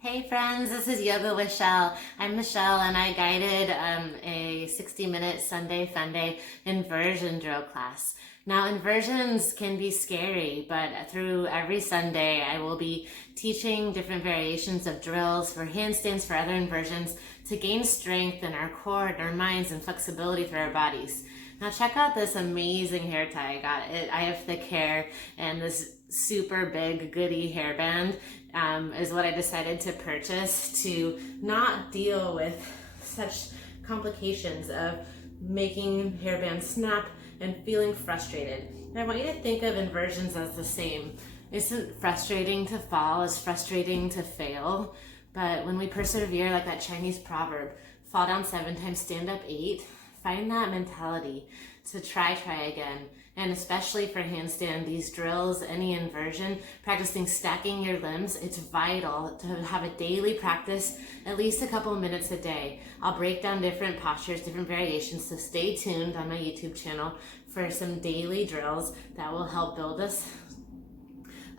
Hey friends, this is Yoga with Shell. I'm Michelle and I guided a 60-minute Sunday Funday inversion drill class. Now inversions can be scary, but through every Sunday I will be teaching different variations of drills for handstands, for other inversions to gain strength in our core, in our minds, and flexibility through our bodies. Now check out this amazing hair tie I got. I have thick hair and this super big goodie hairband is what I decided to purchase to not deal with such complications of making hairbands snap and feeling frustrated. And I want you to think of inversions as the same. Isn't frustrating to fall as frustrating to fail? But when we persevere, like that Chinese proverb, fall down 7 times, stand up 8, find that mentality to try again. And especially for handstand, these drills, any inversion, practicing stacking your limbs, it's vital to have a daily practice, at least a couple of minutes a day. I'll break down different postures, different variations, so stay tuned on my YouTube channel for some daily drills that will help build us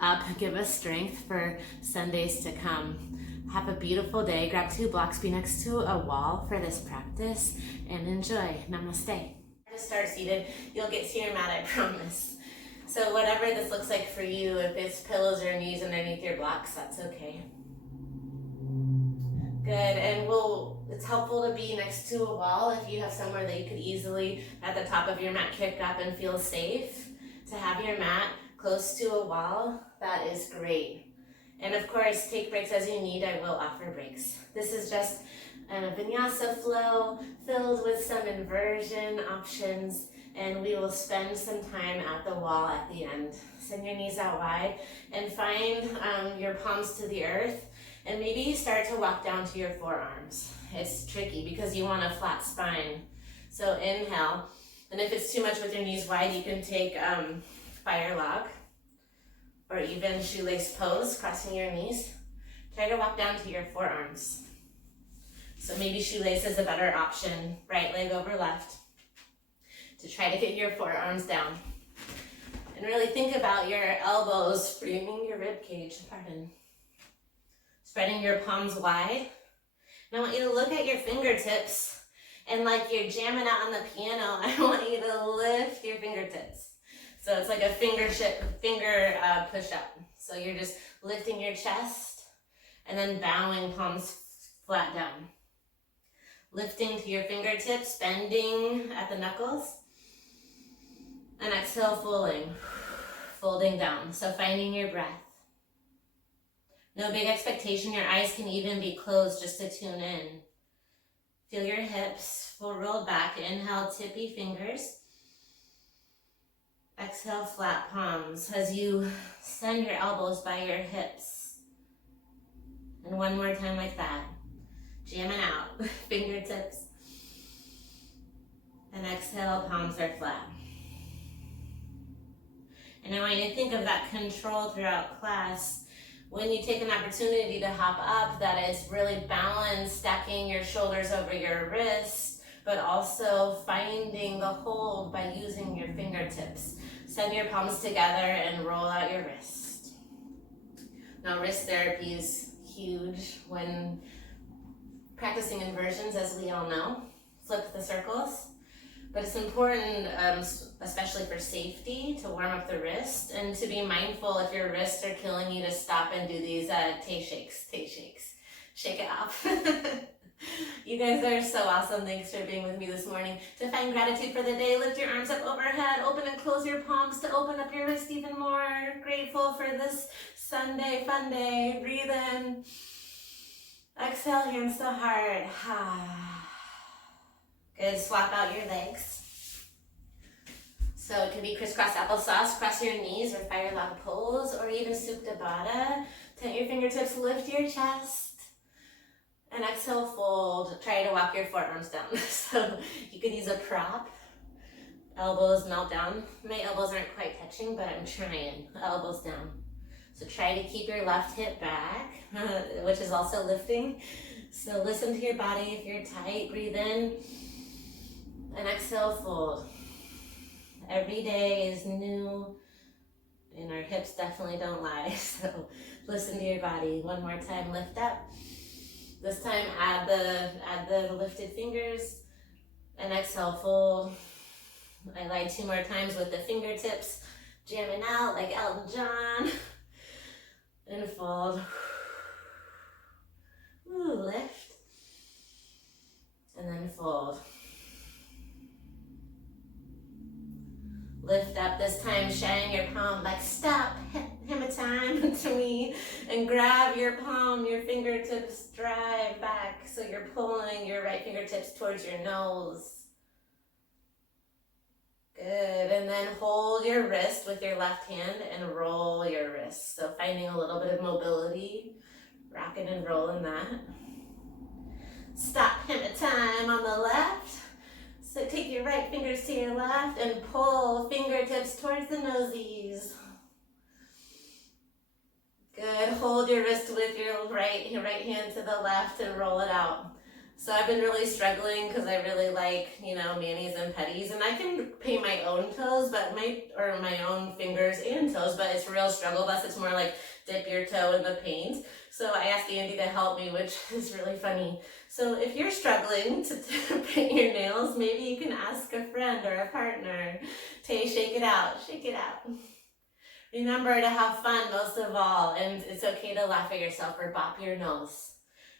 up, give us strength for Sundays to come. Have a beautiful day. Grab 2 blocks, be next to a wall for this practice, and enjoy. Namaste. To start seated, you'll get to your mat, I promise. So whatever this looks like for you, if it's pillows or knees underneath your blocks, that's okay. Good, and it's helpful to be next to a wall if you have somewhere that you could easily, at the top of your mat, kick up and feel safe. To have your mat close to a wall, that is great. And of course, take breaks as you need. I will offer breaks. This is just a Vinyasa flow filled with some inversion options, and we will spend some time at the wall at the end. Send your knees out wide and find your palms to the earth, and maybe start to walk down to your forearms. It's tricky because you want a flat spine. So inhale, and if it's too much with your knees wide, you can take fire log or even shoelace pose, crossing your knees. Try to walk down to your forearms. So maybe shoelace is a better option, right leg over left, to try to get your forearms down. And really think about your elbows framing your rib cage, Spreading your palms wide. And I want you to look at your fingertips, and like you're jamming out on the piano, I want you to lift your fingertips. So it's like a finger push up. So you're just lifting your chest and then bowing palms flat down. Lifting to your fingertips, bending at the knuckles, and exhale, folding down. So finding your breath. No big expectation, your eyes can even be closed just to tune in. Feel your hips, full roll back, inhale, tippy fingers. Exhale, flat palms as you send your elbows by your hips. And one more time like that. Jamming out, fingertips. And exhale, palms are flat. And I want you to think of that control throughout class. When you take an opportunity to hop up, that it's really balanced, stacking your shoulders over your wrists, but also finding the hold by using your fingertips. Send your palms together and roll out your wrist. Now, wrist therapy is huge when practicing inversions, as we all know. Flip the circles. But it's important, especially for safety, to warm up the wrist and to be mindful if your wrists are killing you to stop and do these tay shakes. Shake it off. You guys are so awesome. Thanks for being with me this morning. To find gratitude for the day, lift your arms up overhead, open and close your palms to open up your wrist even more. Grateful for this Sunday fun day. Breathe in. Exhale, hands to heart. Good, swap out your legs. So it could be crisscross applesauce, cross your knees, or fire log pose, or even Supta Baddha. Tent your fingertips, lift your chest. And exhale, fold. Try to walk your forearms down. So you could use a prop. Elbows melt down. My elbows aren't quite touching, but I'm trying. Elbows down. So try to keep your left hip back, which is also lifting. So listen to your body. If you're tight, breathe in. And exhale, fold. Every day is new, and our hips definitely don't lie. So Listen to your body. One more time, lift up. This time add the lifted fingers and exhale, fold. I lied 2 more times with the fingertips, jamming out like Elton John. And fold. Ooh, lift. And then fold. Lift up, this time shine your palm, like stop, hammer time to me, and grab your palm, your fingertips drive back, so you're pulling your right fingertips towards your nose. Good, and then hold your wrist with your left hand and roll your wrist. So finding a little bit of mobility, rocking and rolling that. Stop, hammer time on the left. So take your right fingers to your left and pull fingertips towards the nosies. Good, hold your wrist with your right hand to the left and roll it out. So I've been really struggling because I really like, manis and petties, and I can paint my own toes, but my own fingers and toes, but it's a real struggle. Thus, it's more like dip your toe in the paint. So I asked Andy to help me, which is really funny. So if you're struggling to paint your nails, maybe you can ask a friend or a partner to shake it out, shake it out. Remember to have fun most of all, and it's okay to laugh at yourself or bop your nose.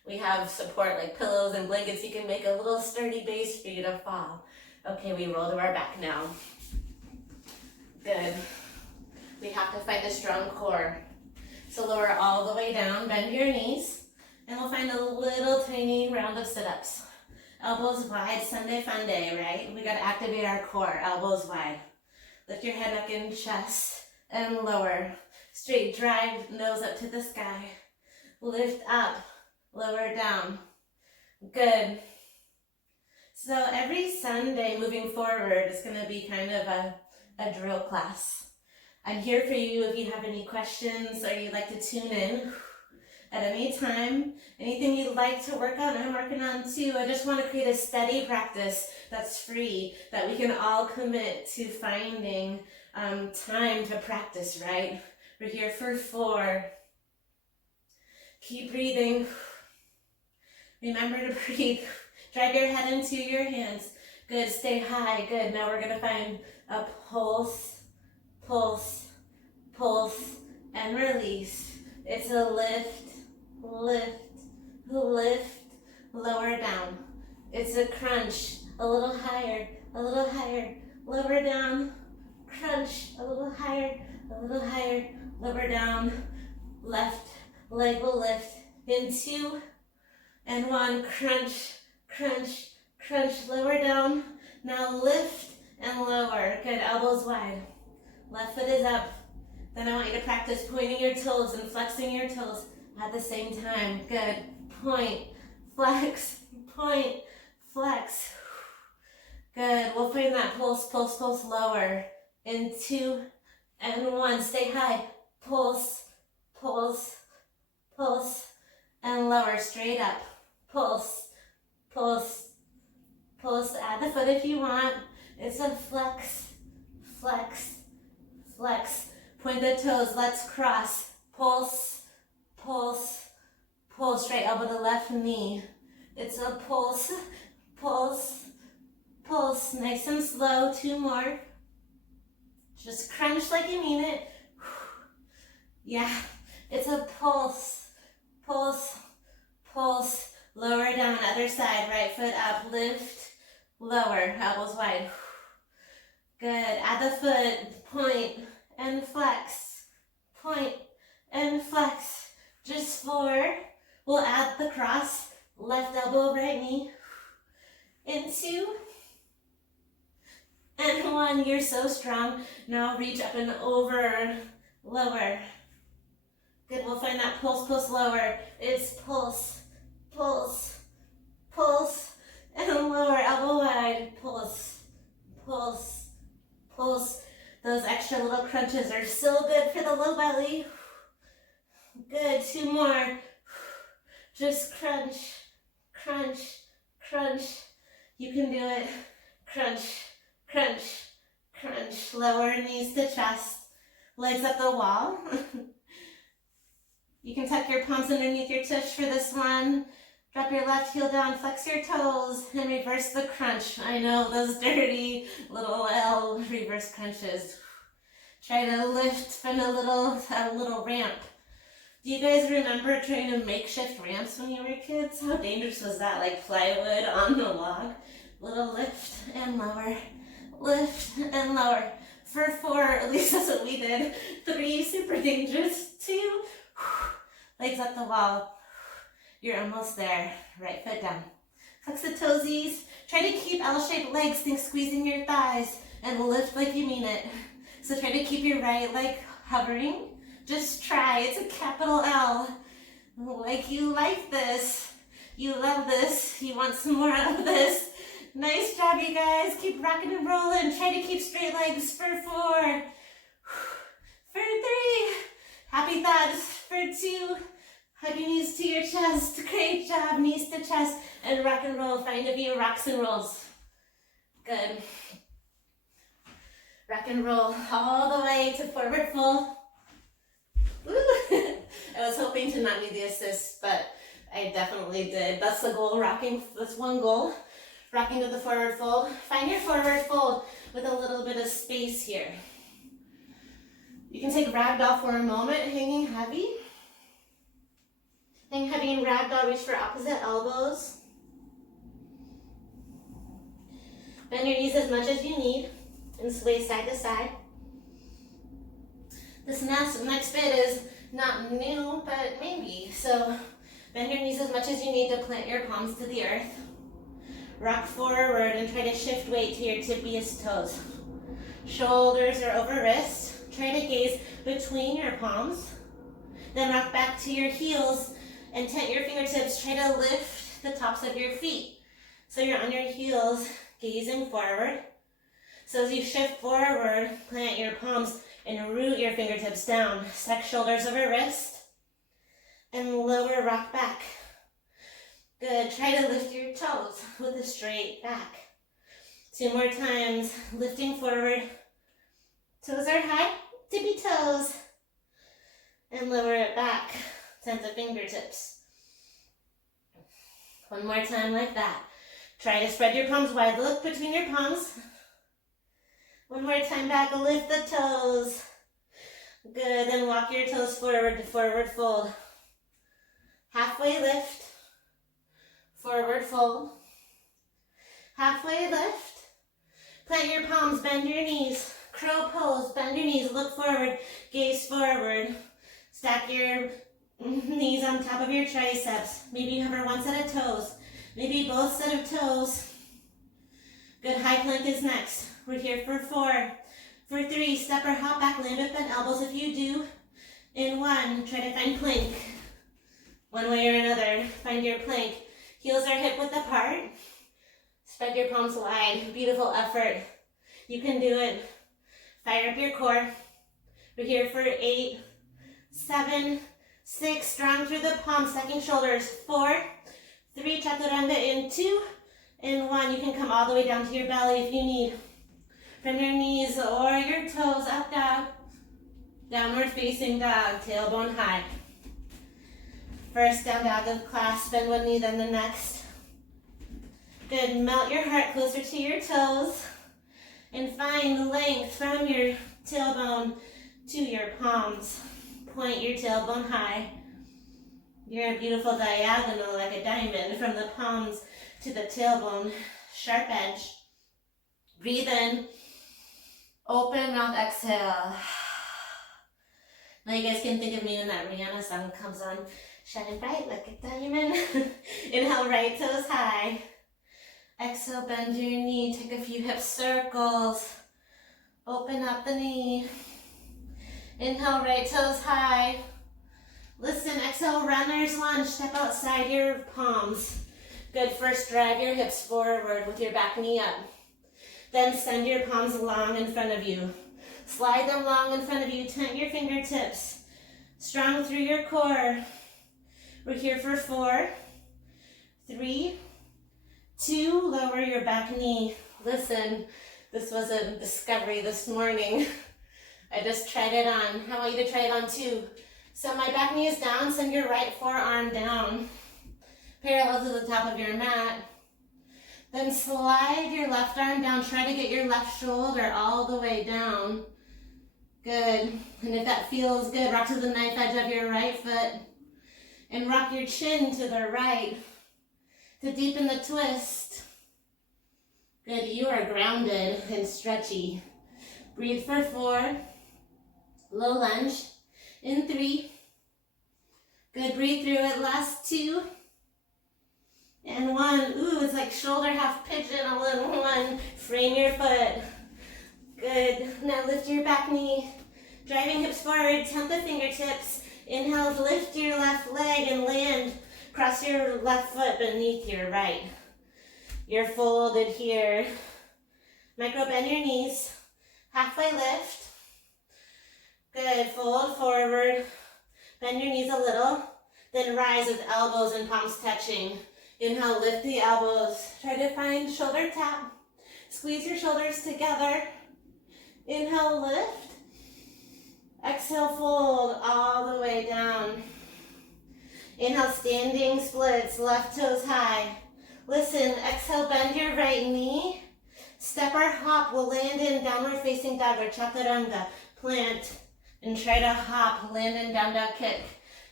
We have support like pillows and blankets. You can make a little sturdy base for you to fall. Okay, we roll to our back now. Good. We have to find a strong core. So lower all the way down, bend your knees, and we'll find a little tiny round of sit-ups. Elbows wide, Sunday fun day, right? We gotta activate our core, elbows wide. Lift your head, neck, and chest, and lower. Straight drive nose up to the sky. Lift up. Lower down. Good. So every Sunday moving forward is going to be kind of a drill class. I'm here for you if you have any questions or you'd like to tune in at any time. Anything you'd like to work on, I'm working on too. I just want to create a steady practice that's free, that we can all commit to finding time to practice, right? We're here for 4. Keep breathing. Remember to breathe. Drag your head into your hands. Good, stay high, good. Now we're gonna find a pulse, pulse, pulse, and release. It's a lift, lift, lift, lower down. It's a crunch, a little higher, lower down, crunch, a little higher, lower down. Left leg will lift in 2 and 1, crunch, crunch, crunch, lower down. Now lift and lower. Good, elbows wide. Left foot is up. Then I want you to practice pointing your toes and flexing your toes at the same time. Good, point, flex, Good, we'll find that pulse, pulse, pulse, lower. In 2 and 1, stay high. Pulse, pulse, pulse, and lower, straight up. Pulse, pulse, pulse. Add the foot if you want. It's a flex, flex, flex. Point the toes, let's cross. Pulse, pulse, pulse. Right elbow to left knee. It's a pulse, pulse, pulse. Nice and slow, 2 more. Just crunch like you mean it. Yeah, it's a pulse, pulse, pulse. Lower down, other side, right foot up, lift, lower, elbows wide. Good, add the foot, point and flex, point and flex. Just 4, we'll add the cross, left elbow, right knee, in 2, and 1, you're so strong. Now reach up and over, lower. Good, we'll find that pulse, pulse, lower. It's pulse, pulse, pulse, and lower, elbow wide, pulse, pulse, pulse. Those extra little crunches are so good for the low belly. Good, 2 more. Just crunch, crunch, crunch. You can do it. Crunch, crunch, crunch. Lower knees to chest, legs up the wall. You can tuck your palms underneath your tush for this one. Drop your left heel down, flex your toes, and reverse the crunch. I know those dirty little L reverse crunches. Try to lift from a little ramp. Do you guys remember trying to makeshift ramps when you were kids? How dangerous was that? Like plywood on the log? Little lift and lower, lift and lower. For 4, at least that's what we did. 3, super dangerous. 2, legs up the wall. You're almost there. Right foot down. Flex the toesies. Try to keep L-shaped legs. Think squeezing your thighs and lift like you mean it. So try to keep your right leg hovering. Just try. It's a capital L. Like you like this. You love this. You want some more of this. Nice job, you guys. Keep rocking and rolling. Try to keep straight legs for 4. For 3. Happy thoughts. For 2. Hug your knees to your chest. Great job. Knees to chest. And rock and roll. Find a few rocks and rolls. Good. Rock and roll all the way to forward fold. Woo. I was hoping to not need the assist, but I definitely did. That's the goal, rocking. That's one goal. Rocking to the forward fold. Find your forward fold with a little bit of space here. You can take ragdoll for a moment, hanging heavy. Hang heavy in ragdoll, reach for opposite elbows. Bend your knees as much as you need and sway side to side. This next bit is not new, but maybe. So bend your knees as much as you need to plant your palms to the earth. Rock forward and try to shift weight to your tippiest toes. Shoulders are over wrists. Try to gaze between your palms. Then rock back to your heels and tent your fingertips. Try to lift the tops of your feet. So you're on your heels, gazing forward. So as you shift forward, plant your palms and root your fingertips down. Stack shoulders over wrist. And lower, rock back. Good. Try to lift your toes with a straight back. 2 more times. Lifting forward. Toes are high. Tippy toes. And lower it back. Tent the fingertips. 1 more time like that. Try to spread your palms wide. Look between your palms. 1 more time back. Lift the toes. Good. Then walk your toes forward to forward fold. Halfway lift. Forward fold. Halfway lift. Plant your palms, bend your knees. Crow pose, bend your knees, look forward, gaze forward. Stack your knees on top of your triceps. Maybe you hover 1 set of toes. Maybe both set of toes. Good, high plank is next. We're here for 4. For 3, step or hop back, land with bent elbows if you do. In 1, try to find plank. One way or another, find your plank. Heels are hip width apart. Spread your palms wide. Beautiful effort. You can do it. Fire up your core. We're here for 8, 7, 6. Strong through the palms, stacking shoulders. 4, 3, chaturanga in 2, and 1. You can come all the way down to your belly if you need. From your knees or your toes, up dog. Downward facing dog, tailbone high. First down dog of class, bend one knee, then the next. Good, melt your heart closer to your toes and find length from your tailbone to your palms. Point your tailbone high. You're a beautiful diagonal like a diamond from the palms to the tailbone, sharp edge. Breathe in, open mouth, exhale. Now you guys can think of me when that Rihanna song comes on. Shining bright like a diamond. Inhale, right toes high. Exhale, bend your knee. Take a few hip circles. Open up the knee. Inhale, right toes high. Listen, exhale, runner's lunge. Step outside your palms. Good, first drive your hips forward with your back knee up. Then send your palms long in front of you. Slide them long in front of you. Tent your fingertips. Strong through your core. We're here for 4, 3, 2. Lower your back knee. Listen, this was a discovery this morning. I just tried it on. I want you to try it on too. So my back knee is down, send your right forearm down, parallel to the top of your mat. Then slide your left arm down, try to get your left shoulder all the way down. Good, and if that feels good, rock to the knife edge of your right foot and rock your chin to the right to deepen the twist. Good, you are grounded and stretchy. Breathe for 4, low lunge, in 3. Good, breathe through it, last 2. And 1, ooh, it's like shoulder half pigeon all in 1. Frame your foot. Good, now lift your back knee. Driving hips forward, tap the fingertips. Inhale, lift your left leg and land. Cross your left foot beneath your right. You're folded here. Micro bend your knees. Halfway lift. Good, fold forward. Bend your knees a little. Then rise with elbows and palms touching. Inhale, lift the elbows. Try to find shoulder tap. Squeeze your shoulders together. Inhale, lift. Exhale, fold all the way down. Inhale, standing splits, left toes high. Listen, exhale, bend your right knee. Step or hop will land in downward facing dog or chaturanga. Plant and try to hop, land in down dog kick.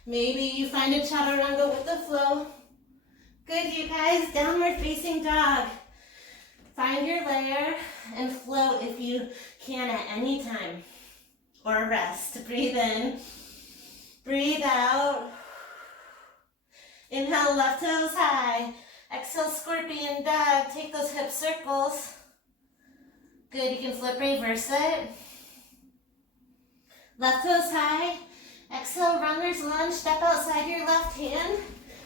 Maybe you find a chaturanga with the flow. Good, you guys, downward facing dog. Find your layer and float if you can at any time. Or rest. Breathe in. Breathe out. Inhale, left toes high. Exhale, scorpion dog. Take those hip circles. Good, you can flip reverse it. Left toes high. Exhale, runner's lunge. Step outside your left hand.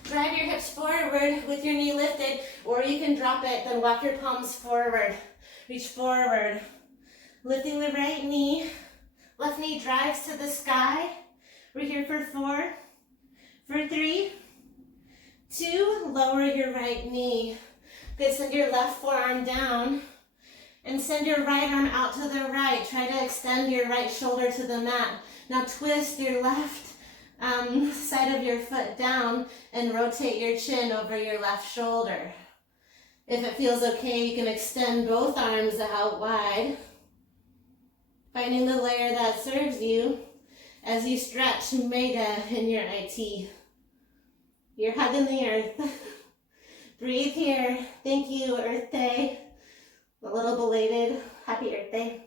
Drive your hips forward with your knee lifted, or you can drop it, then walk your palms forward. Reach forward. Lifting the right knee. Left knee drives to the sky. We're here for 4, for 3, 2, lower your right knee. Good, send your left forearm down and send your right arm out to the right. Try to extend your right shoulder to the mat. Now twist your left side of your foot down and rotate your chin over your left shoulder. If it feels okay, you can extend both arms out wide. Finding the layer that serves you as you stretch mega in your IT. You're hugging the earth. Breathe here. Thank you, Earth Day. A little belated. Happy Earth Day.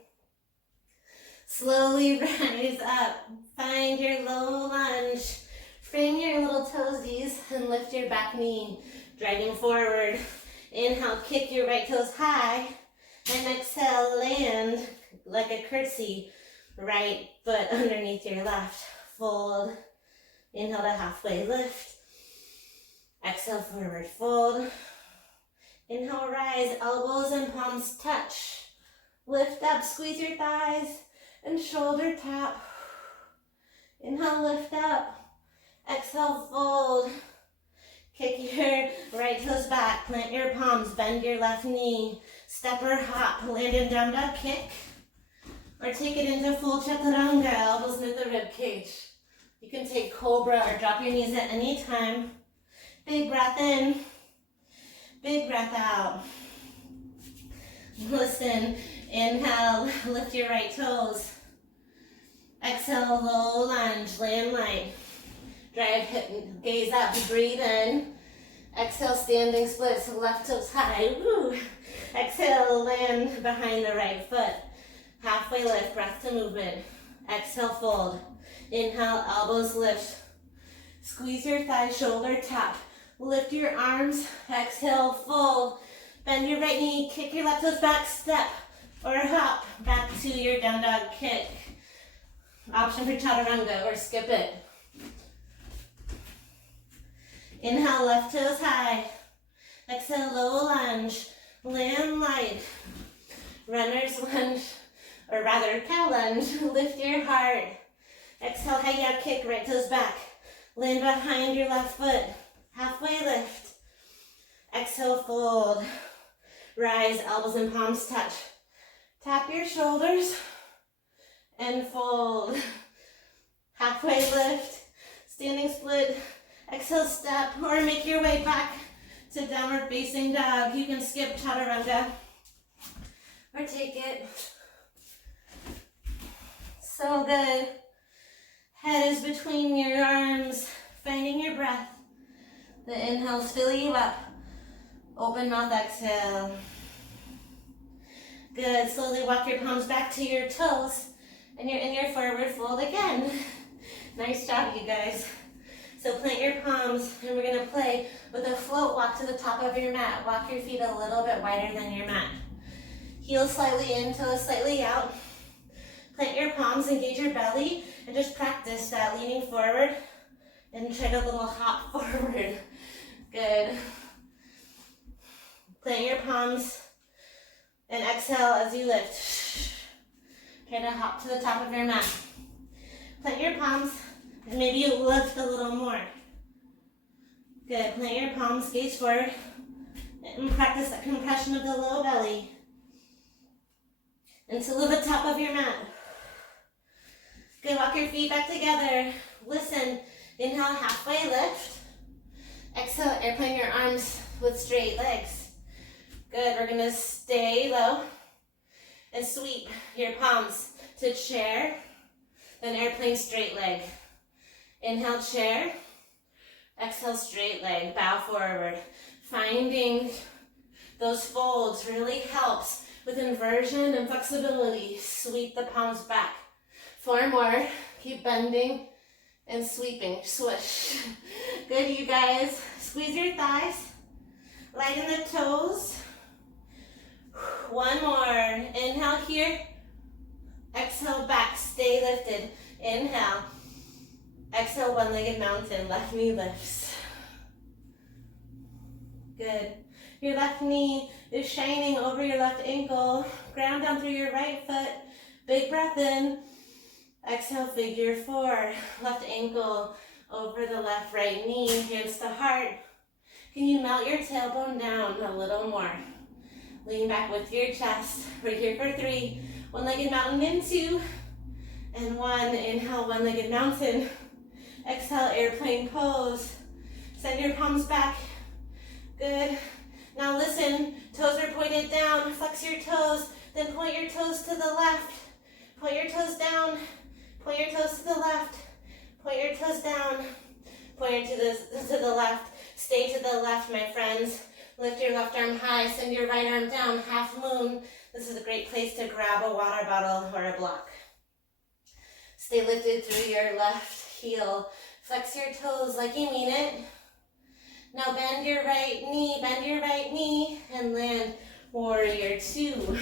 Slowly rise up. Find your low lunge. Frame your little toesies and lift your back knee. Driving forward. Inhale, kick your right toes high. And exhale, land like a curtsy. Right foot underneath your left. Fold. Inhale to halfway lift. Exhale, forward fold. Inhale, rise. Elbows and palms touch. Lift up, squeeze your thighs and shoulder tap. Inhale, lift up. Exhale, fold. Kick your right toes back. Plant your palms. Bend your left knee. Step or hop. Land in down dog kick. Or take it into full chaturanga. Elbows near the rib cage. You can take cobra or drop your knees at any time. Big breath in. Big breath out. Listen. Inhale. Lift your right toes. Exhale, low lunge. Land light. Drive hip, gaze up, breathe in. Exhale, standing splits, left toes high. Woo. Exhale, land behind the right foot. Halfway lift, breath to movement. Exhale, fold. Inhale, elbows lift. Squeeze your thighs, shoulder tap. Lift your arms. Exhale, fold. Bend your right knee, kick your left toes back, step or hop back to your down dog kick. Option for chaturanga or skip it. Inhale, left toes high. Exhale, low lunge. Land light. Runner's lunge, or rather cow lunge. Lift your heart. Exhale, high out kick, right toes back. Land behind your left foot. Halfway lift. Exhale, fold. Rise, elbows and palms touch. Tap your shoulders and fold. Halfway lift. Standing split. Exhale, step, or make your way back to downward facing dog. You can skip chaturanga or take it. So good. Head is between your arms, finding your breath. The inhales fill you up. Open mouth, exhale. Good. Slowly walk your palms back to your toes, and you're in your forward fold again. Nice job, you guys. So plant your palms, and we're gonna play with a float walk to the top of your mat. Walk your feet a little bit wider than your mat. Heels slightly in, toes slightly out. Plant your palms, engage your belly, and just practice that leaning forward and try to little hop forward. Good. Plant your palms and exhale as you lift. Try to hop to the top of your mat. Plant your palms and maybe you lift a little more. Good. Plant your palms, gaze forward, and practice that compression of the low belly until the top of your mat. Good. Walk your feet back together. Listen. Inhale, halfway lift. Exhale, airplane your arms with straight legs. Good. We're gonna stay low and sweep your palms to chair, then airplane straight leg. Inhale, chair. Exhale, straight leg. Bow forward. Finding those folds really helps with inversion and flexibility. Sweep the palms back. 4 more. Keep bending and sweeping. Swish. Good, you guys. Squeeze your thighs. Lighten the toes. 1 more. Inhale here. Exhale back. Stay lifted. Inhale. Exhale, one-legged mountain. Left knee lifts. Good. Your left knee is shining over your left ankle. Ground down through your right foot. Big breath in. Exhale, figure 4. Left ankle over the left right knee. Hands to heart. Can you melt your tailbone down a little more? Lean back with your chest. We're here for 3. One-legged mountain in 2. And 1. Inhale, one-legged mountain. Exhale, airplane pose. Send your palms back. Good. Now listen, toes are pointed down. Flex your toes, then point your toes to the left. Point your toes down. Point your toes to the left. Point your toes down. Point your to the left. Stay to the left, my friends. Lift your left arm high. Send your right arm down. Half moon. This is a great place to grab a water bottle or a block. Stay lifted through your left heel. Flex your toes like you mean it. Now bend your right knee, and land warrior 2.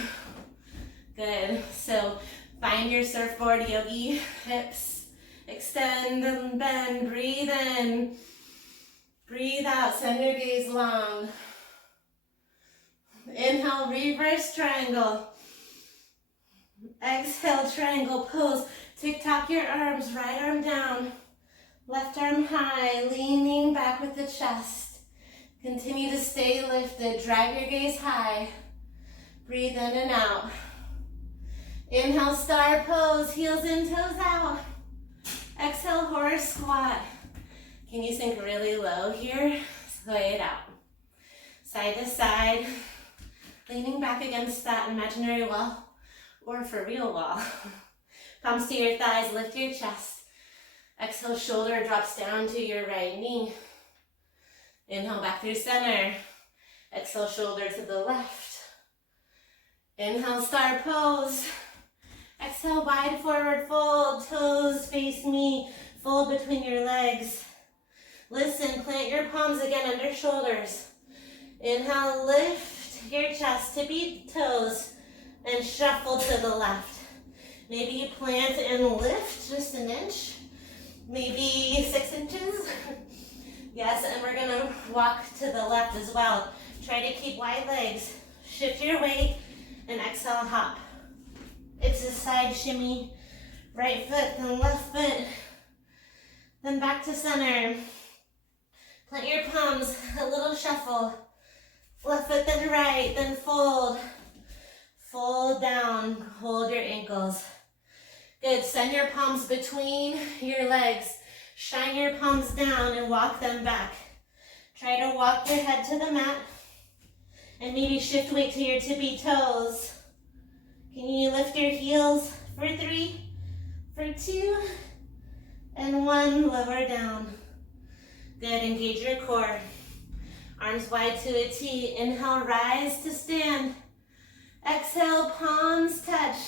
Good. So find your surfboard yogi hips. Extend and bend. Breathe in. Breathe out. Send your gaze long. Inhale, reverse triangle. Exhale, triangle pose. Tick-tock your arms. Right arm down. Left arm high. Leaning back with the chest. Continue to stay lifted. Drive your gaze high. Breathe in and out. Inhale, star pose. Heels in, toes out. Exhale, horse squat. Can you sink really low here? Sway it out. Side to side. Leaning back against that imaginary wall or for real wall. Palms to your thighs. Lift your chest. Exhale, shoulder drops down to your right knee. Inhale, back through center. Exhale, shoulder to the left. Inhale, star pose. Exhale, wide forward fold. Toes face me. Fold between your legs. Listen, plant your palms again under shoulders. Inhale, lift your chest, tippy toes, and shuffle to the left. Maybe you plant and lift just an inch. Maybe 6 inches. Yes, and we're gonna walk to the left as well. Try to keep wide legs. Shift your weight and exhale, hop. It's a side shimmy. Right foot, then left foot. Then back to center. Plant your palms, a little shuffle. Left foot, then right, then fold. Fold down, hold your ankles. Good, send your palms between your legs. Shine your palms down and walk them back. Try to walk your head to the mat and maybe shift weight to your tippy toes. Can you lift your heels for 3, for 2, and 1, lower down. Good, engage your core. Arms wide to a T. Inhale, rise to stand. Exhale, palms touch.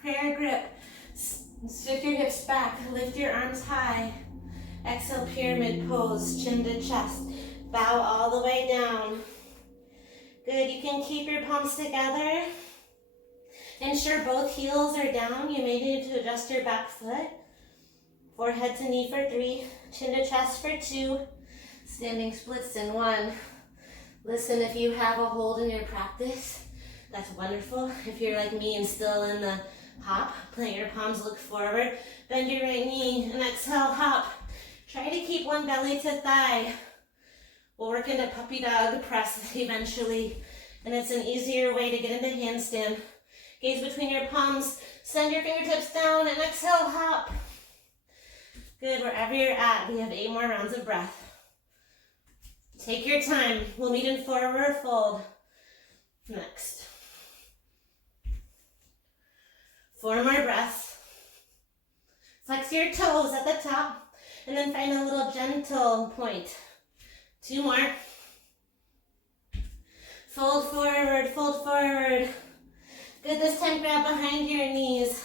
Prayer grip. Shift your hips back, lift your arms high. Exhale, pyramid pose, chin to chest. Bow all the way down. Good, you can keep your palms together. Ensure both heels are down. You may need to adjust your back foot. Forehead to knee for 3, chin to chest for 2. Standing splits in 1. Listen, if you have a hold in your practice, that's wonderful. If you're like me and still in the hop, plant your palms, look forward, bend your right knee, and exhale, hop. Try to keep one belly to thigh. We'll work into puppy dog press eventually, and it's an easier way to get into handstand. Gaze between your palms, send your fingertips down, and exhale, hop. Good, wherever you're at, we have 8 more rounds of breath. Take your time. We'll meet in forward fold next. 4 more breaths. Flex your toes at the top, and then find a little gentle point. 2 more. Fold forward, fold forward. Good, this time grab behind your knees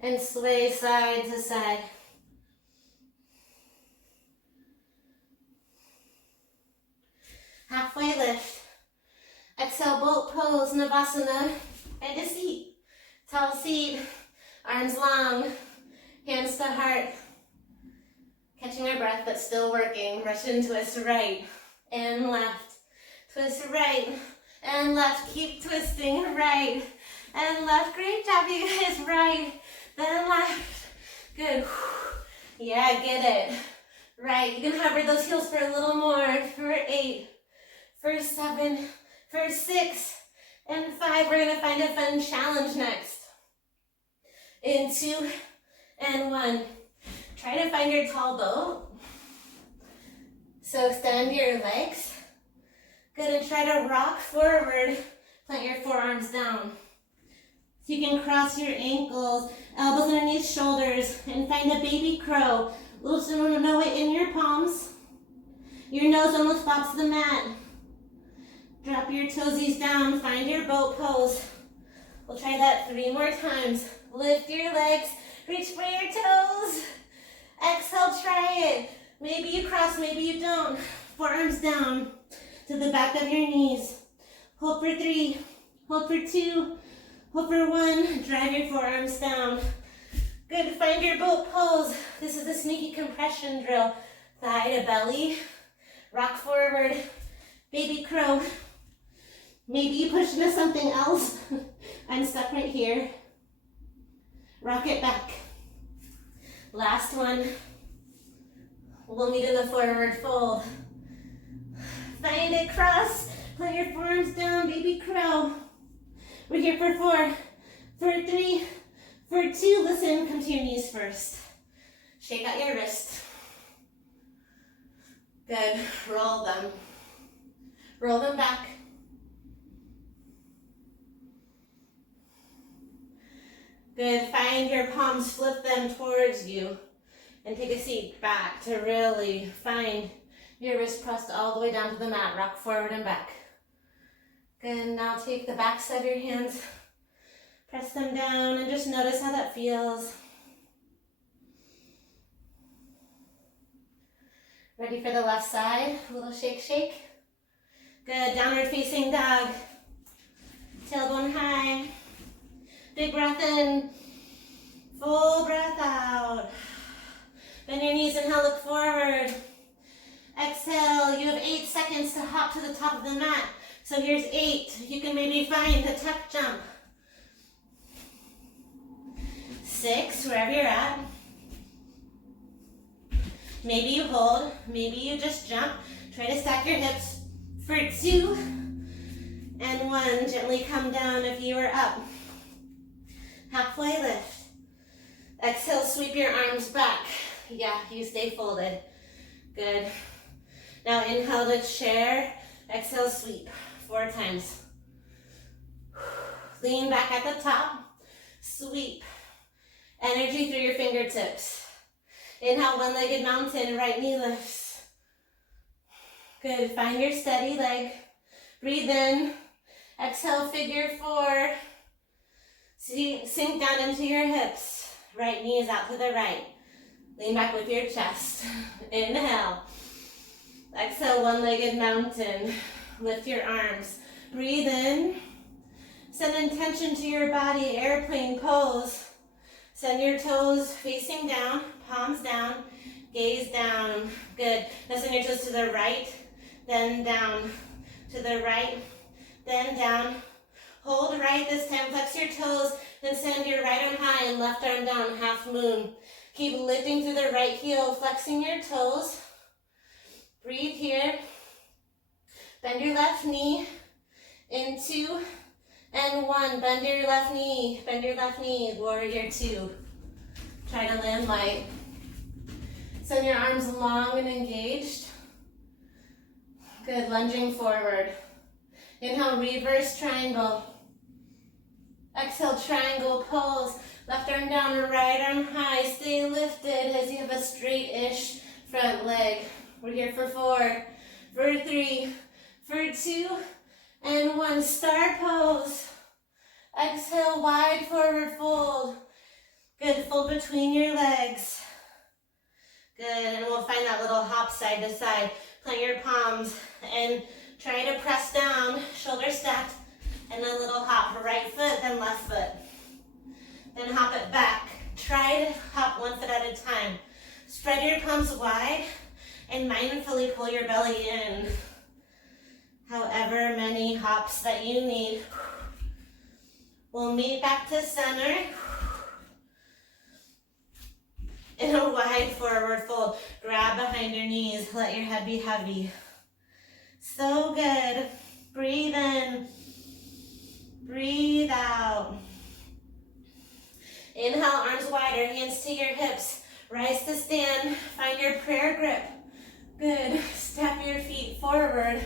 and sway side to side. Halfway lift. Exhale, boat pose, Navasana. Find a seat. Tall seat, arms long, hands to heart. Catching our breath, but still working. Russian twist right and left. Twist right and left. Keep twisting right and left. Great job, you guys. Right, then left. Good. Yeah, get it. Right, you can hover those heels for a little more. For 8, for 7, for 6, and 5. We're gonna find a fun challenge next. In 2 and 1. Try to find your tall boat. So extend your legs. Good, and try to rock forward. Plant your forearms down. So you can cross your ankles, elbows underneath shoulders, and find a baby crow. Loosen no weight in your palms. Your nose almost stops the mat. Drop your toesies down, find your boat pose. We'll try that 3 more times. Lift your legs, reach for your toes. Exhale, try it. Maybe you cross, maybe you don't. Forearms down to the back of your knees. Hold for 3, hold for 2, hold for 1. Drive your forearms down. Good, find your boat pose. This is the sneaky compression drill. Thigh to belly, rock forward, baby crow. Maybe you push into something else. I'm stuck right here. Rock it back. Last one. We'll meet in the forward fold. Find it, cross. Put your forearms down, baby crow. We're here for 4, for 3, for 2. Listen, come to your knees first. Shake out your wrist. Good, roll them. Roll them back. Good, find your palms, flip them towards you, and take a seat back to really find your wrist pressed all the way down to the mat. Rock forward and back. Good, now take the backs of your hands, press them down, and just notice how that feels. Ready for the left side, a little shake, shake. Good, downward facing dog. Tailbone high. Big breath in, full breath out. Bend your knees, inhale, look forward. Exhale, you have 8 seconds to hop to the top of the mat. So here's 8. You can maybe find the tuck jump. 6, wherever you're at. Maybe you hold, maybe you just jump. Try to stack your hips for 2 and 1. Gently come down if you are up. Halfway lift. Exhale, sweep your arms back. Yeah, you stay folded. Good. Now inhale to chair, exhale sweep 4 times. Lean back at the top, sweep. Energy through your fingertips. Inhale, one-legged mountain, right knee lifts. Good, find your steady leg. Breathe in, exhale, figure 4. Sink down into your hips. Right knee is out to the right. Lean back with your chest. Inhale. Exhale, one-legged mountain. Lift your arms. Breathe in. Send intention to your body, airplane pose. Send your toes facing down, palms down, gaze down. Good. Now send your toes to the right, then down. To the right, then down. Hold right this time, flex your toes, then send your right arm high and left arm down, half moon. Keep lifting through the right heel, flexing your toes. Breathe here. Bend your left knee in 2 and 1. Bend your left knee, warrior 2. Try to land light. Send your arms long and engaged. Good, lunging forward. Inhale, reverse triangle. Exhale, triangle pose. Left arm down, right arm high. Stay lifted as you have a straight-ish front leg. We're here for 4, for 3, for 2, and 1. Star pose. Exhale, wide forward fold. Good, fold between your legs. Good, and we'll find that little hop side to side. Plant your palms and try to press down, shoulder stacked, and a little hop. Right foot, then left foot. Then hop it back. Try to hop 1 foot at a time. Spread your palms wide and mindfully pull your belly in. However many hops that you need. We'll meet back to center. In a wide forward fold. Grab behind your knees. Let your head be heavy. So good. Breathe in. Breathe out. Inhale, arms wider, hands to your hips. Rise to stand. Find your prayer grip. Good. Step your feet forward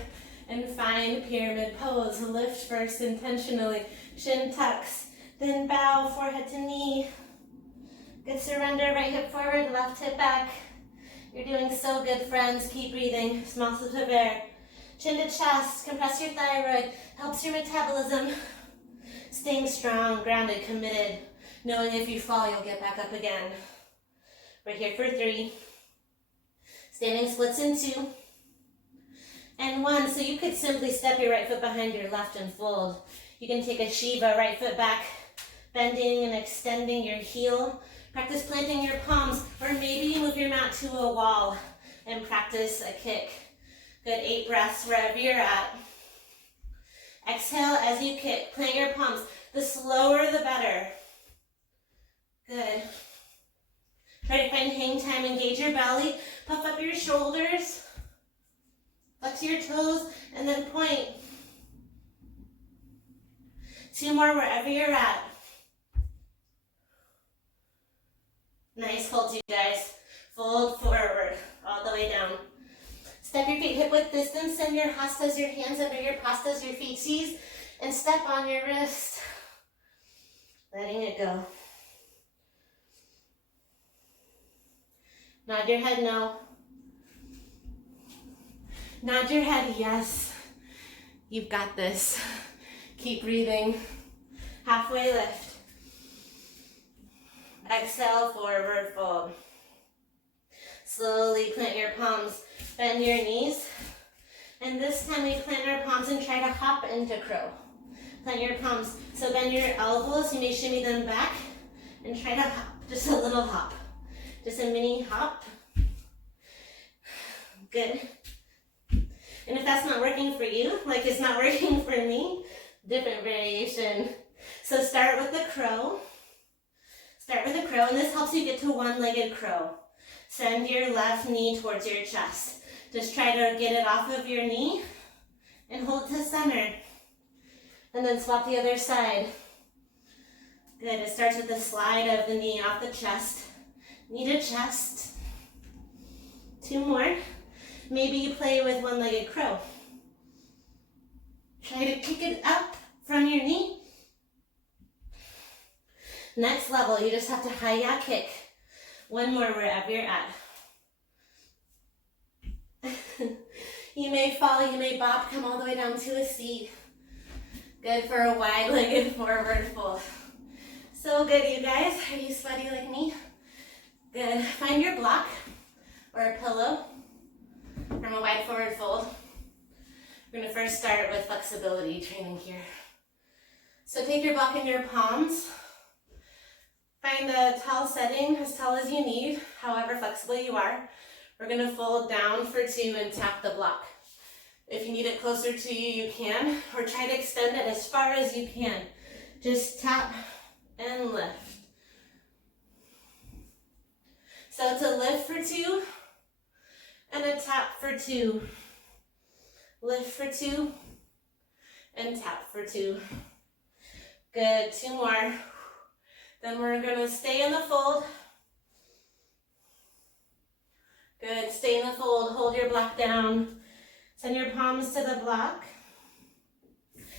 and find pyramid pose. Lift first intentionally. Shin tucks. Then bow, forehead to knee. Good, surrender. Right hip forward, left hip back. You're doing so good, friends. Keep breathing. Small slip of air. Chin to chest. Compress your thyroid. Helps your metabolism. Staying strong, grounded, committed. Knowing if you fall, you'll get back up again. We're here for 3. Standing splits in 2. And 1. So you could simply step your right foot behind your left and fold. You can take a Shiva, right foot back, bending and extending your heel. Practice planting your palms, or maybe you move your mat to a wall and practice a kick. Good, 8 breaths wherever you're at. Exhale as you kick. Plant your palms. The slower, the better. Good. Try to find hang time. Engage your belly. Puff up your shoulders. Flex your toes, and then point. 2 more wherever you're at. Nice, hold you guys. Fold forward, all the way down. Step your feet hip width distance, send your hastas, your hands under your pastas, your feet sees, and step on your wrist. Letting it go. Nod your head no. Nod your head yes. You've got this. Keep breathing. Halfway lift. Exhale, forward fold. Slowly plant your palms, bend your knees. And this time we plant our palms and try to hop into crow. Plant your palms. So bend your elbows, you may shimmy them back and try to hop, just a little hop. Just a mini hop. Good. And if that's not working for you, like it's not working for me, different variation. So start with the crow. Start with a crow, and this helps you get to one-legged crow. Send your left knee towards your chest. Just try to get it off of your knee and hold to center. And then swap the other side. Good, it starts with the slide of the knee off the chest. Knee to chest. 2 more. Maybe you play with one-legged crow. Try to kick it up from your knee. Next level, you just have to hi-ya kick. 1 more wherever you're at. You may fall, you may bop, come all the way down to a seat. Good for a wide-legged forward fold. So good, you guys. Are you sweaty like me? Good. Find your block or a pillow from a wide forward fold. We're gonna first start with flexibility training here. So take your block in your palms. Find a tall setting, as tall as you need, however flexible you are. We're gonna fold down for 2 and tap the block. If you need it closer to you, you can, or try to extend it as far as you can. Just tap and lift. So it's a lift for 2 and a tap for 2. Lift for 2 and tap for 2. Good, 2 more. Then we're gonna stay in the fold. Good, stay in the fold, hold your block down. Send your palms to the block.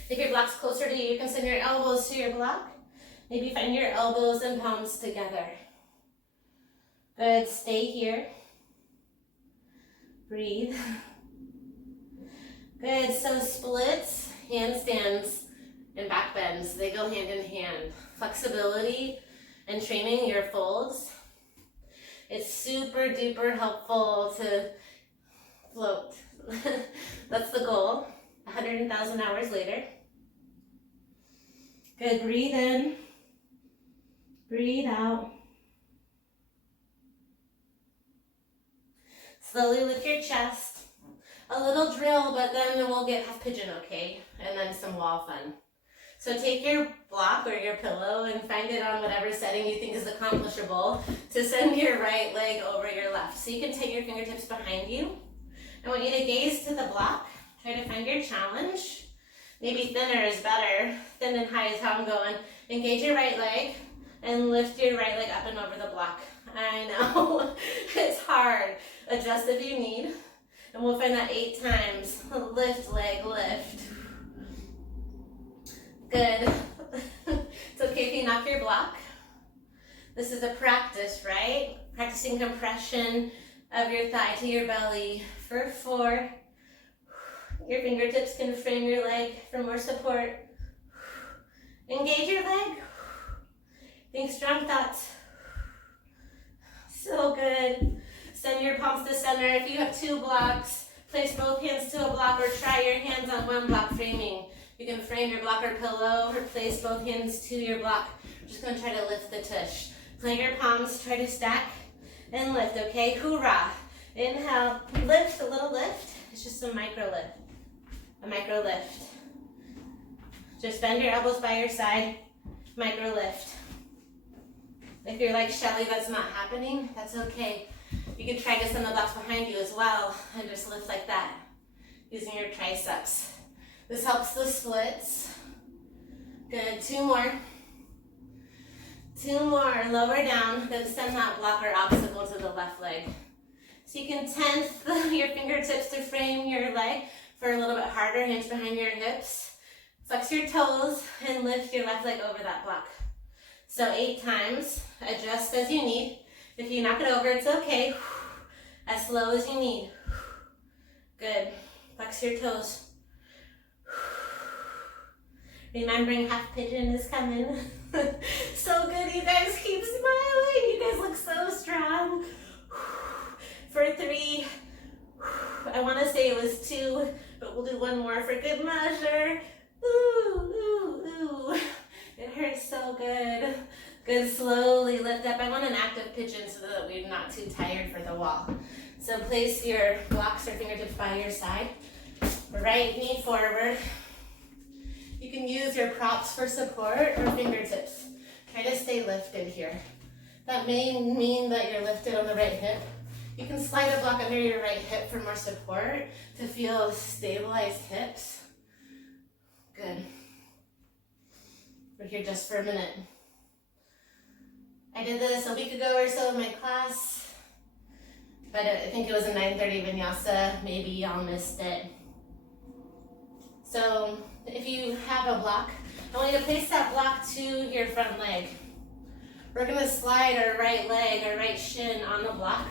If your block's closer to you, you can send your elbows to your block. Maybe find your elbows and palms together. Good, stay here. Breathe. Good, so splits, handstands, and back bends, they go hand in hand. Flexibility and training your folds. It's super duper helpful to float. That's the goal. 100,000 hours later. Good, breathe in. Breathe out. Slowly lift your chest. A little drill, but then we'll get half pigeon, okay? And then some wall fun. So take your block or your pillow and find it on whatever setting you think is accomplishable to send your right leg over your left. So you can take your fingertips behind you. I want you to gaze to the block. Try to find your challenge. Maybe thinner is better. Thin and high is how I'm going. Engage your right leg and lift your right leg up and over the block. I know, it's hard. Adjust if you need. And we'll find that 8 times. Lift, leg, lift. Good. It's okay if you knock your block. This is a practice, right? Practicing compression of your thigh to your belly for 4. Your fingertips can frame your leg for more support. Engage your leg. Think strong thoughts. So good. Send your palms to center. If you have 2 blocks, place both hands to a block or try your hands on one block framing. You can frame your block or pillow or place both hands to your block. I'm just going to try to lift the tush. Plant your palms, try to stack and lift, okay? Hoorah. Inhale, lift, a little lift. It's just a micro lift. A micro lift. Just bend your elbows by your side. Micro lift. If you're like Shelly, that's not happening, that's okay. You can try to send the blocks behind you as well and just lift like that using your triceps. This helps the splits. Good, 2 more. 2 more, lower down, then send that block or obstacle to the left leg. So you can tense your fingertips to frame your leg for a little bit harder, hands behind your hips. Flex your toes and lift your left leg over that block. So 8 times, adjust as you need. If you knock it over, it's okay. As slow as you need. Good, flex your toes. Remembering half pigeon is coming. So good, you guys, keep smiling. You guys look so strong. For 3, I want to say it was 2, but we'll do 1 more for good measure. Ooh, ooh, ooh. It hurts so good. Good, slowly lift up. I want an active pigeon so that we're not too tired for the wall. So place your blocks or fingertips by your side. Right knee forward. You can use your props for support or fingertips. Try to stay lifted here. That may mean that you're lifted on the right hip. You can slide a block under your right hip for more support to feel stabilized hips. Good. We're here just for a minute. I did this a week ago or so in my class. But I think it was a 9:30 Vinyasa, maybe y'all missed it. So if you have a block, I want you to place that block to your front leg. We're gonna slide our right leg, our right shin on the block.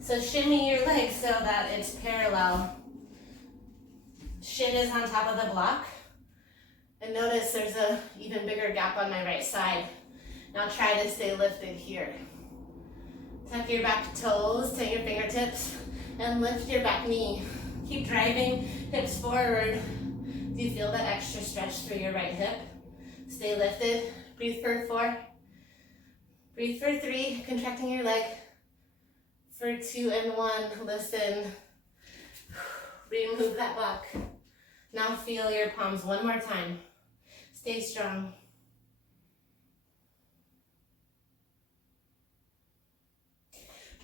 So shimmy your leg so that it's parallel. Shin is on top of the block. And notice there's a even bigger gap on my right side. Now try to stay lifted here. Tuck your back toes, take your fingertips, and lift your back knee. Keep driving hips forward. Do you feel that extra stretch through your right hip? Stay lifted. Breathe for 4. Breathe for 3, contracting your leg. For 2 and 1, listen. Remove that block. Now feel your palms one more time. Stay strong.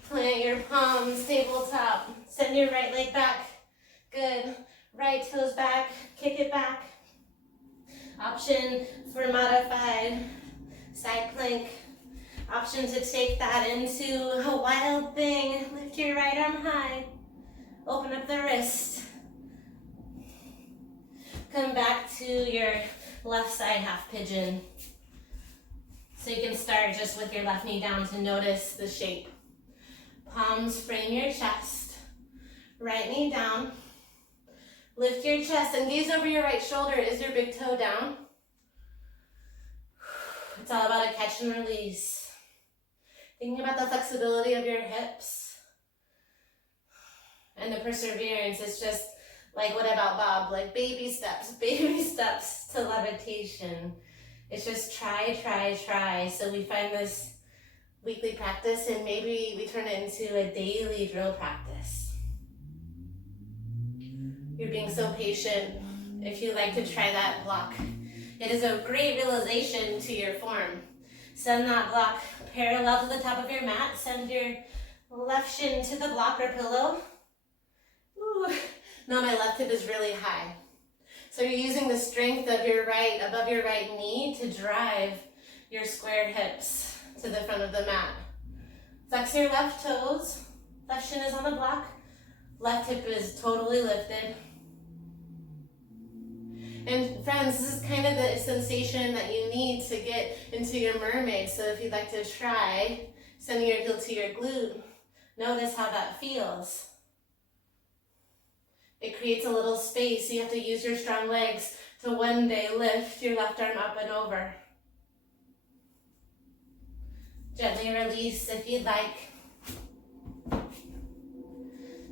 Plant your palms, tabletop. Send your right leg back. Good. Right toes back, kick it back. Option for modified side plank. Option to take that into a wild thing. Lift your right arm high. Open up the wrist. Come back to your left side half pigeon. So you can start just with your left knee down to notice the shape. Palms frame your chest. Right knee down. Lift your chest and gaze over your right shoulder. Is your big toe down? It's all about a catch and release. Thinking about the flexibility of your hips and the perseverance. It's just like, what about Bob? Like baby steps to levitation. It's just try, try, try. So we find this weekly practice and maybe we turn it into a daily drill practice. You're being so patient. If you like to try that block, it is a great realization to your form. Send that block parallel to the top of your mat. Send your left shin to the block or pillow. Ooh. Now my left hip is really high. So you're using the strength of your right, above your right knee to drive your square hips to the front of the mat. Flex your left toes. Left shin is on the block. Left hip is totally lifted. And friends, this is kind of the sensation that you need to get into your mermaid. So if you'd like to try sending your heel to your glute, notice how that feels. It creates a little space. You have to use your strong legs to one day lift your left arm up and over. Gently release if you'd like.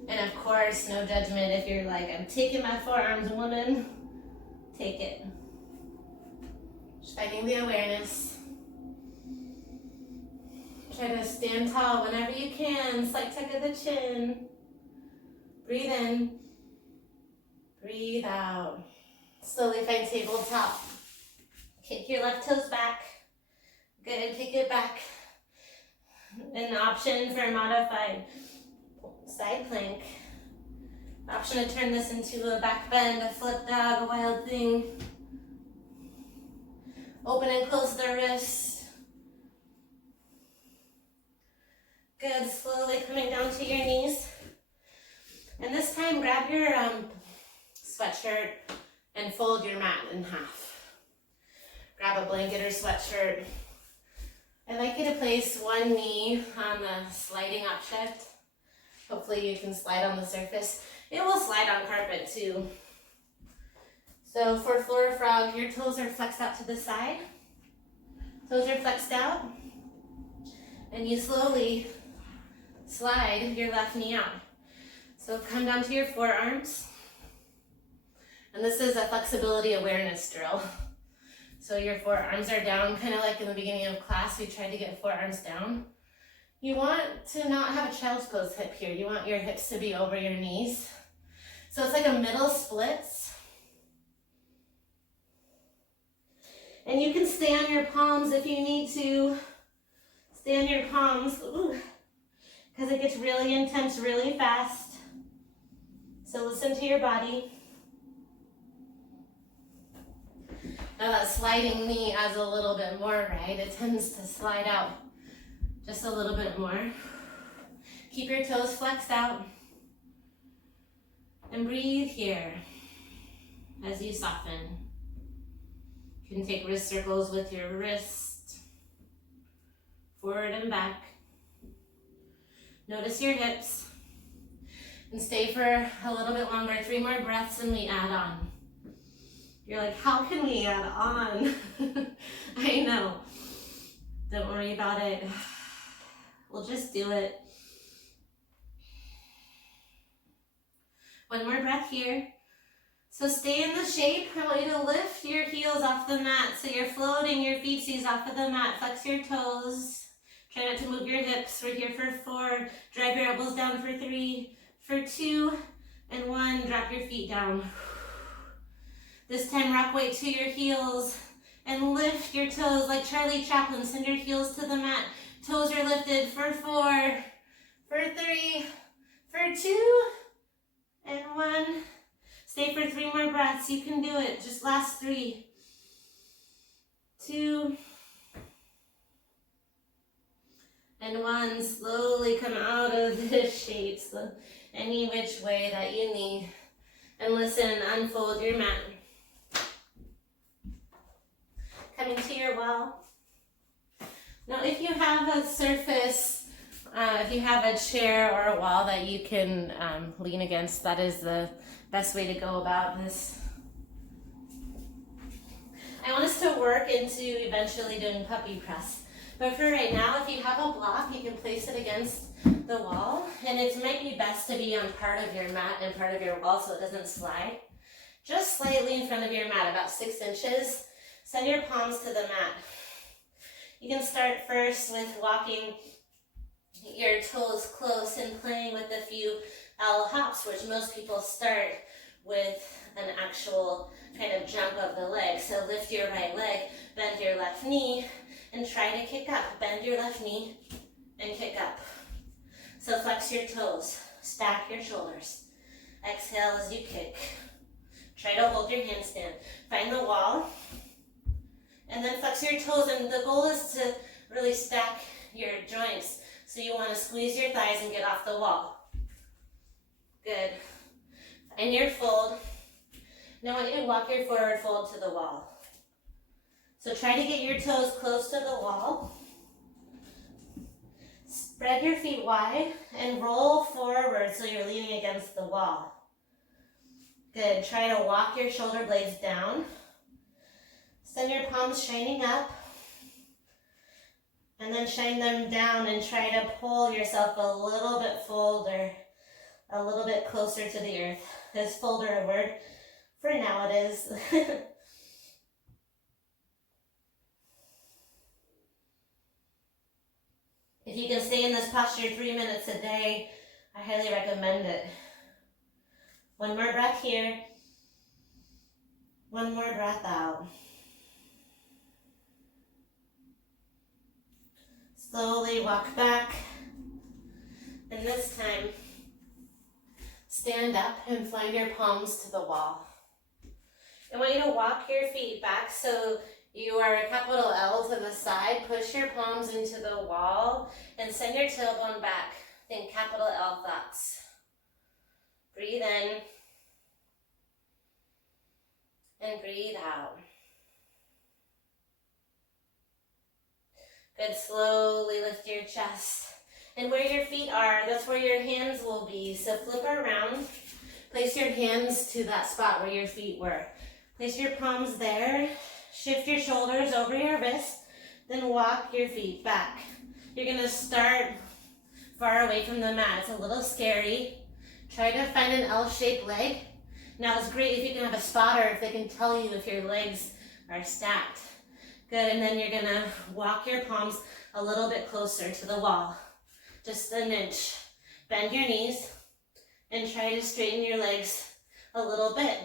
And of course, no judgment if you're like, I'm taking my forearms, woman. Take it. Just finding the awareness. Try to stand tall whenever you can. Slight tuck of the chin. Breathe in. Breathe out. Slowly find tabletop. Kick your left toes back. Good, kick it back. An option for modified side plank. Option to turn this into a back bend, a flip dog, a wild thing. Open and close the wrist. Good, slowly coming down to your knees. And this time grab your sweatshirt and fold your mat in half. Grab a blanket or sweatshirt. I'd like you to place one knee on the sliding object. Hopefully you can slide on the surface. It will slide on carpet too. So for floor frog, your toes are flexed out to the side. Toes are flexed out. And you slowly slide your left knee out. So come down to your forearms. And this is a flexibility awareness drill. So your forearms are down, kind of like in the beginning of class, we tried to get forearms down. You want to not have a child's pose hip here. You want your hips to be over your knees. So it's like a middle splits. And you can stay on your palms if you need to. Stay on your palms, because it gets really intense really fast. So listen to your body. Now that sliding knee adds a little bit more, right? It tends to slide out just a little bit more. Keep your toes flexed out. And breathe here as you soften. You can take wrist circles with your wrist, forward and back. Notice your hips. And stay for a little bit longer, 3 more breaths and we add on. You're like, how can we add on? I know. Don't worry about it. We'll just do it. One more breath here. So stay in the shape. I want you to lift your heels off the mat. So you're floating your feetsies off of the mat. Flex your toes. Try not to move your hips. We're here for 4. Drive your elbows down for 3, for 2, and 1. Drop your feet down. This time rock weight to your heels and lift your toes like Charlie Chaplin. Send your heels to the mat. Toes are lifted for 4, for 3, for 2, and 1. Stay for 3 more breaths. You can do it. Just last 3, 2, and 1. Slowly come out of this shape, so any which way that you need. And listen, unfold your mat. Coming to your wall. Now, if you have a surface, if you have a chair or a wall that you can lean against, that is the best way to go about this. I want us to work into eventually doing puppy press. But for right now, if you have a block, you can place it against the wall. And it might be best to be on part of your mat and part of your wall so it doesn't slide. Just slightly in front of your mat, about 6 inches. Send your palms to the mat. You can start first with walking your toes close and playing with a few L hops, which most people start with an actual kind of jump of the leg. So lift your right leg, bend your left knee, and try to kick up. Bend your left knee and kick up. So flex your toes, stack your shoulders. Exhale as you kick. Try to hold your handstand. Find the wall, and then flex your toes. And the goal is to really stack your joints. So you want to squeeze your thighs and get off the wall. Good. Find your fold. Now I want you to walk your forward fold to the wall. So try to get your toes close to the wall. Spread your feet wide and roll forward so you're leaning against the wall. Good. Try to walk your shoulder blades down. Send your palms shining up. And then shine them down and try to pull yourself a little bit folder, a little bit closer to the earth. Is folder a word? For now it is. If you can stay in this posture 3 minutes a day, I highly recommend it. One more breath here. One more breath out. Slowly walk back. And this time, stand up and find your palms to the wall. I want you to walk your feet back so you are a capital L to the side. Push your palms into the wall and send your tailbone back. Think capital L thoughts. Breathe in and breathe out. Good. Slowly lift your chest. And where your feet are, that's where your hands will be. So flip around. Place your hands to that spot where your feet were. Place your palms there. Shift your shoulders over your wrists. Then walk your feet back. You're going to start far away from the mat. It's a little scary. Try to find an L-shaped leg. Now it's great if you can have a spotter, if they can tell you if your legs are stacked. Good, and then you're gonna walk your palms a little bit closer to the wall. Just an inch. Bend your knees and try to straighten your legs a little bit.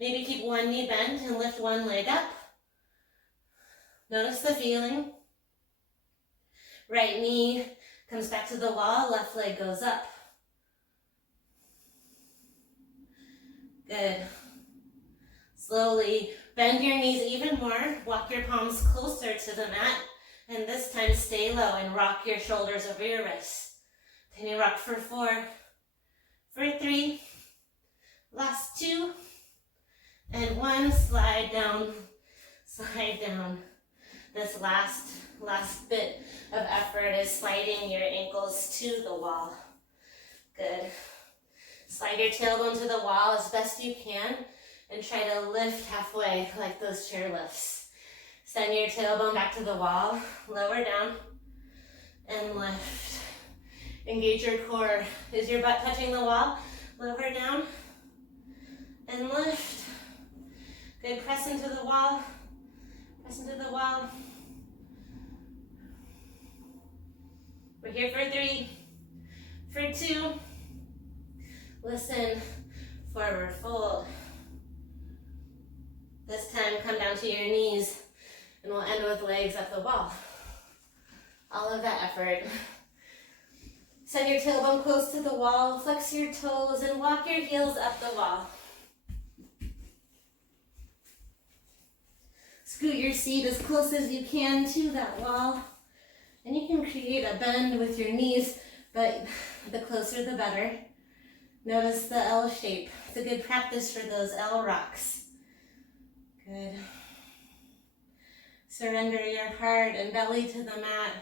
Maybe keep one knee bent and lift one leg up. Notice the feeling. Right knee comes back to the wall, left leg goes up. Good. Slowly bend your knees even more. Walk your palms closer to the mat. And this time stay low and rock your shoulders over your wrists. Can you rock for 4, for 3, last 2, and 1, slide down, slide down. This last bit of effort is sliding your ankles to the wall. Good. Slide your tailbone to the wall as best you can and try to lift halfway like those chair lifts. Send your tailbone back to the wall, lower down, and lift. Engage your core. Is your butt touching the wall? Lower down and lift. Good, press into the wall. Press into the wall. We're here for 3, for 2. Listen, forward fold. This time, come down to your knees, and we'll end with legs up the wall. All of that effort. Send your tailbone close to the wall, flex your toes, and walk your heels up the wall. Scoot your seat as close as you can to that wall. And you can create a bend with your knees, but the closer the better. Notice the L shape. It's a good practice for those L rocks. Good. Surrender your heart and belly to the mat.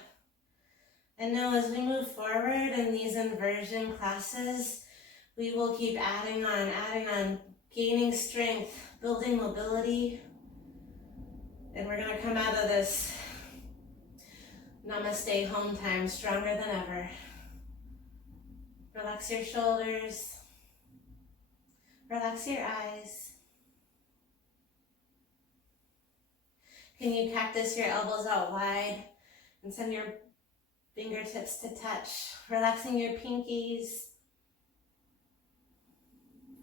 And know as we move forward in these inversion classes, we will keep adding on, gaining strength, building mobility. And we're going to come out of this namaste home time stronger than ever. Relax your shoulders. Relax your eyes. Can you cactus your elbows out wide and send your fingertips to touch? Relaxing your pinkies.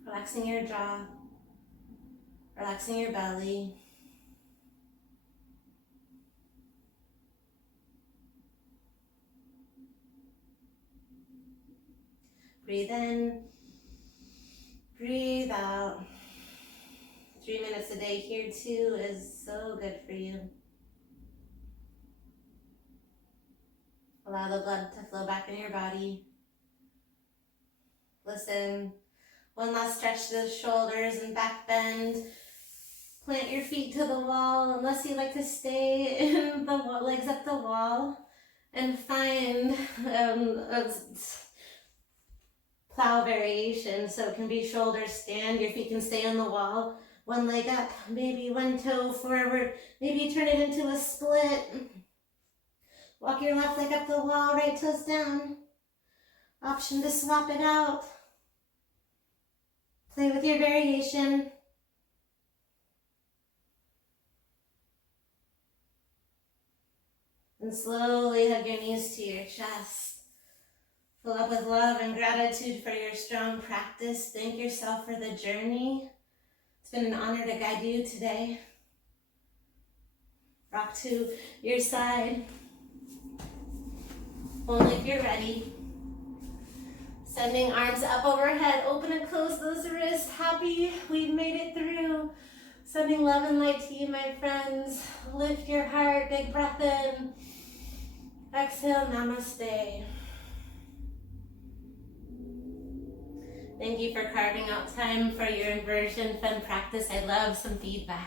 Relaxing your jaw. Relaxing your belly. Breathe in, breathe out. 3 minutes a day here too is so good for you. Allow the blood to flow back in your body. Listen. One last stretch to the shoulders and back bend. Plant your feet to the wall unless you like to stay in the legs up the wall. And find a plow variation, so it can be shoulder stand. Your feet can stay on the wall. One leg up, maybe one toe forward. Maybe turn it into a split. Walk your left leg up the wall, right toes down. Option to swap it out. Play with your variation. And slowly hug your knees to your chest. Fill up with love and gratitude for your strong practice. Thank yourself for the journey. It's been an honor to guide you today. Rock to your side. Only if you're ready. Sending arms up overhead. Open and close those wrists. Happy we've made it through. Sending love and light to you, my friends. Lift your heart. Big breath in. Exhale, namaste. Thank you for carving out time for your inversion fun practice. I love some feedback.